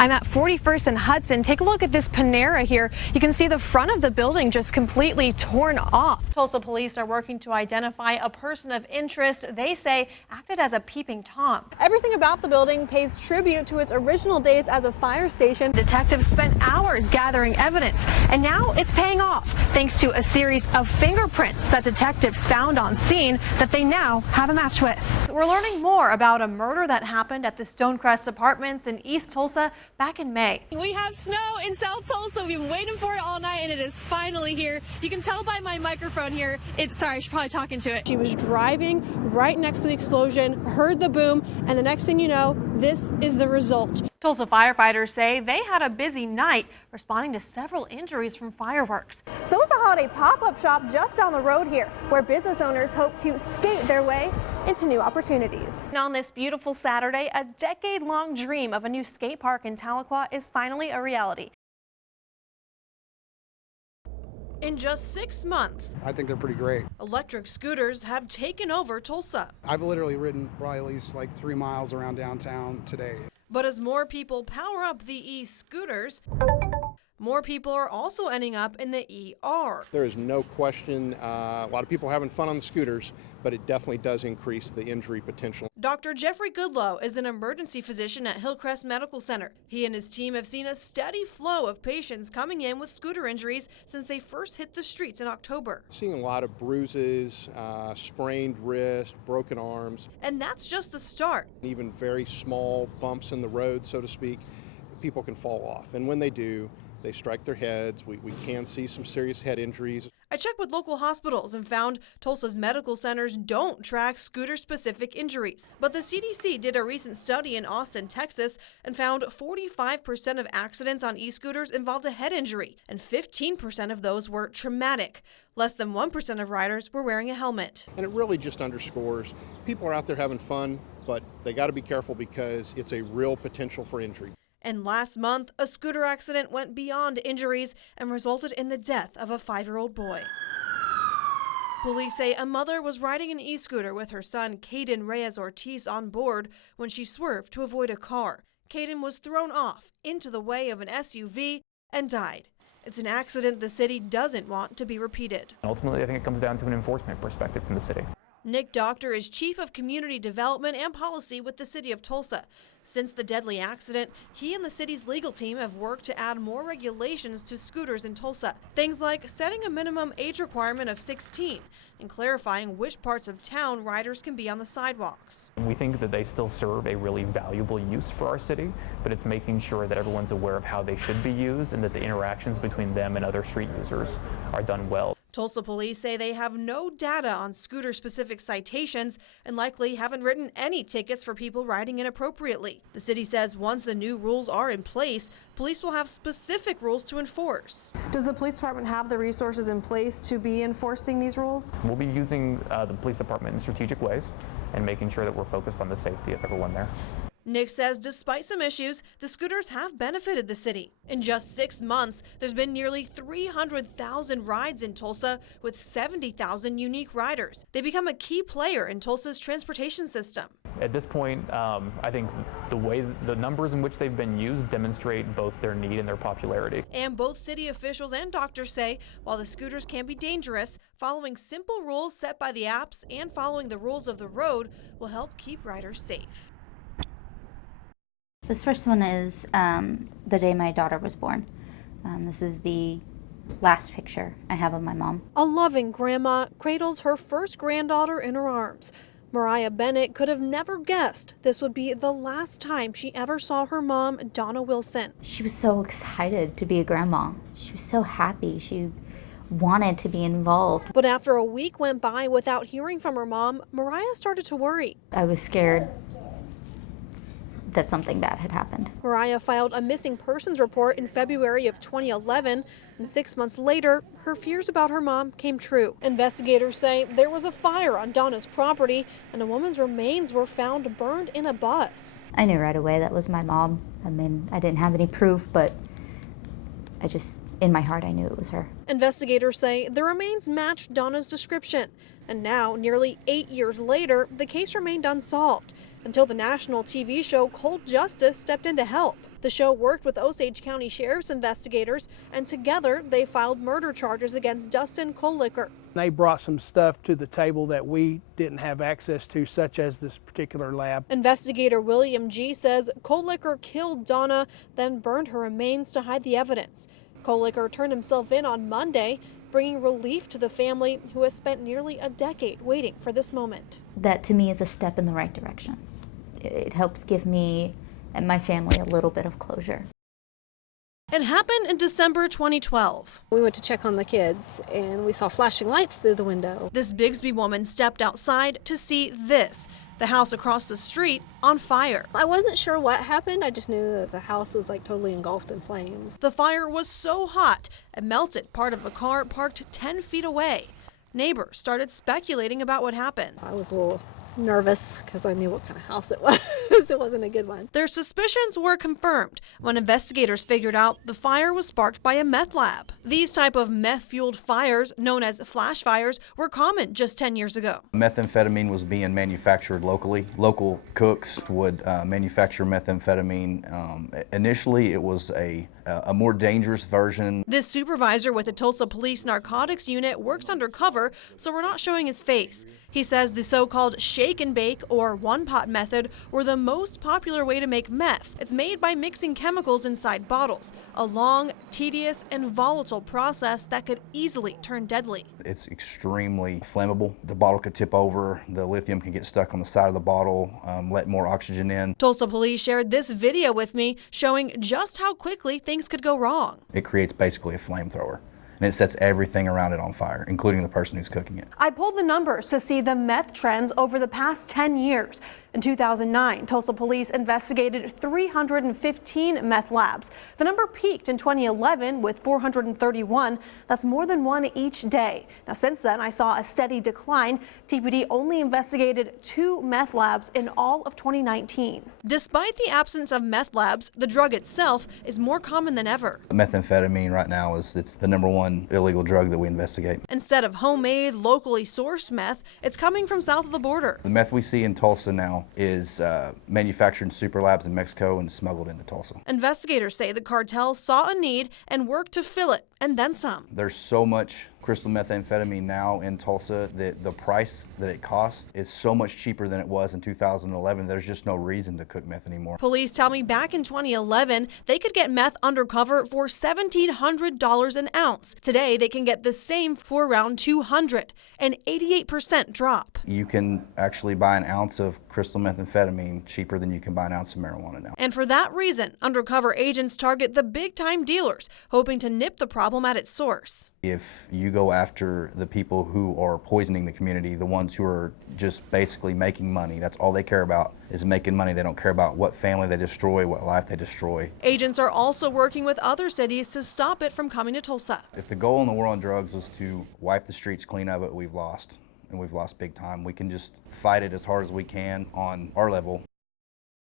I'm at 41st and Hudson. Take a look at this Panera here. You can see the front of the building just completely torn off. Tulsa police are working to identify a person of interest they say acted as a peeping Tom. Everything about the building pays tribute to its original days as a fire station. Detectives spent hours gathering evidence, and now it's paying off thanks to a series of fingerprints that detectives found on scene that they now have a match with. We're learning more about a murder that happened at the Stonecrest Apartments in East Tulsa back in May. We have snow in South Tulsa. We've been waiting for it all night, and it is finally here. You can tell by my microphone here. Sorry, I should probably talk into it. She was driving right next to the explosion, heard the boom, and the next thing you know, this is the result. Tulsa firefighters say they had a busy night responding to several injuries from fireworks. So is the holiday pop-up shop just down the road here, where business owners hope to skate their way into new opportunities. And on this beautiful Saturday, a decade-long dream of a new skate park in Tahlequah is finally a reality. In just 6 months, I think they're pretty great. electric scooters have taken over Tulsa. I've literally ridden probably at least like 3 miles around downtown today. But as more people power up the e-scooters, more people are also ending up in the ER. There is no question a lot of people are having fun on the scooters, but it definitely does increase the injury potential. Dr. Jeffrey Goodlow is an emergency physician at Hillcrest Medical Center. He and his team have seen a steady flow of patients coming in with scooter injuries since they first hit the streets in October. Seeing a lot of bruises, sprained wrist, broken arms. And that's just the start. Even very small bumps in the road, so to speak, people can fall off. And when they do, they strike their heads. We can see some serious head injuries. I checked with local hospitals and found Tulsa's medical centers don't track scooter-specific injuries. But the CDC did a recent study in Austin, Texas, and found 45% of accidents on e-scooters involved a head injury, and 15% of those were traumatic. Less than 1% of riders were wearing a helmet. And it really just underscores people are out there having fun, but they got to be careful because it's a real potential for injury. And last month, a scooter accident went beyond injuries and resulted in the death of a 5-year-old boy. Police say a mother was riding an e-scooter with her son, Caden Reyes Ortiz, on board when she swerved to avoid a car. Caden was thrown off into the way of an SUV and died. It's an accident the city doesn't want to be repeated. Ultimately, I think it comes down to an enforcement perspective from the city. Nick Doctor is Chief of Community Development and Policy with the City of Tulsa. Since the deadly accident, he and the city's legal team have worked to add more regulations to scooters in Tulsa. Things like setting a minimum age requirement of 16 and clarifying which parts of town riders can be on the sidewalks. We think that they still serve a really valuable use for our city, but it's making sure that everyone's aware of how they should be used and that the interactions between them and other street users are done well. Tulsa police say they have no data on scooter-specific citations and likely haven't written any tickets for people riding inappropriately. The city says once the new rules are in place, police will have specific rules to enforce. Does the police department have the resources in place to be enforcing these rules? We'll be using the police department in strategic ways and making sure that we're focused on the safety of everyone there. Nick says despite some issues, the scooters have benefited the city. In just 6 months, there's been nearly 300,000 rides in Tulsa with 70,000 unique riders. They become a key player in Tulsa's transportation system. At this point, I think the numbers in which they've been used demonstrate both their need and their popularity. And both city officials and doctors say while the scooters can be dangerous, following simple rules set by the apps and following the rules of the road will help keep riders safe. This first one is the day my daughter was born. This is the last picture I have of my mom. A loving grandma cradles her first granddaughter in her arms. Mariah Bennett could have never guessed this would be the last time she ever saw her mom, Donna Wilson. She was so excited to be a grandma. She was so happy. She wanted to be involved. But after a week went by without hearing from her mom, Mariah started to worry. I was scared that something bad had happened. Mariah filed a missing persons report in February of 2011, and 6 months later, her fears about her mom came true. Investigators say there was a fire on Donna's property, and a woman's remains were found burned in a bus. I knew right away that was my mom. I mean, I didn't have any proof, but in my heart, I knew it was her. Investigators say the remains matched Donna's description, and now, nearly 8 years later, the case remained unsolved until the national TV show Cold Justice stepped in to help. The show worked with Osage County Sheriff's investigators, and together they filed murder charges against Dustin Kolicker. They brought some stuff to the table that we didn't have access to, such as this particular lab. Investigator William G. says Kolicker killed Donna, then burned her remains to hide the evidence. Kolicker turned himself in on Monday, bringing relief to the family who has spent nearly a decade waiting for this moment. That to me is a step in the right direction. It helps give me and my family a little bit of closure. It happened in December 2012. We went to check on the kids and we saw flashing lights through the window. This Bigsby woman stepped outside to see this, the house across the street on fire. I wasn't sure what happened. I just knew that the house was like totally engulfed in flames. The fire was so hot it melted part of a car parked 10 feet away. Neighbors started speculating about what happened. I was a little nervous because I knew what kind of house it was. It wasn't a good one. Their suspicions were confirmed when investigators figured out the fire was sparked by a meth lab. These type of meth-fueled fires, known as flash fires, were common just 10 years ago. Methamphetamine was being manufactured locally. Local cooks would manufacture methamphetamine. Initially, it was a more dangerous version. This supervisor with the Tulsa Police Narcotics Unit works undercover, so we're not showing his face. He says the so-called shake and bake or one-pot method were the most popular way to make meth. It's made by mixing chemicals inside bottles, a long, tedious, and volatile process that could easily turn deadly. It's extremely flammable. The bottle could tip over, the lithium can get stuck on the side of the bottle, let more oxygen in. Tulsa police shared this video with me showing just how quickly things could go wrong. It creates basically a flamethrower, and it sets everything around it on fire, including the person who's cooking it. I pulled the numbers to see the meth trends over the past 10 years. In 2009, Tulsa police investigated 315 meth labs. The number peaked in 2011 with 431. That's more than one each day. Now, since then, I saw a steady decline. TPD only investigated 2 meth labs in all of 2019. Despite the absence of meth labs, the drug itself is more common than ever. Methamphetamine right now it's the #1 illegal drug that we investigate. Instead of homemade, locally sourced meth, it's coming from south of the border. The meth we see in Tulsa now is manufactured in super labs in Mexico and smuggled into Tulsa. Investigators say the cartel saw a need and worked to fill it, and then some. There's so much crystal methamphetamine now in Tulsa that the price that it costs is so much cheaper than it was in 2011. There's just no reason to cook meth anymore. Police tell me back in 2011, they could get meth undercover for $1,700 an ounce. Today, they can get the same for around $200, an 88% drop. You can actually buy an ounce of crystal methamphetamine cheaper than you can buy an ounce of marijuana now. And for that reason, undercover agents target the big-time dealers, hoping to nip the problem at its source. If you go after the people who are poisoning the community, the ones who are just basically making money, that's all they care about is making money. They don't care about what family they destroy, what life they destroy. Agents are also working with other cities to stop it from coming to Tulsa. If the goal in the war on drugs was to wipe the streets clean of it, we've lost. And we've lost big time. We can just fight it as hard as we can on our level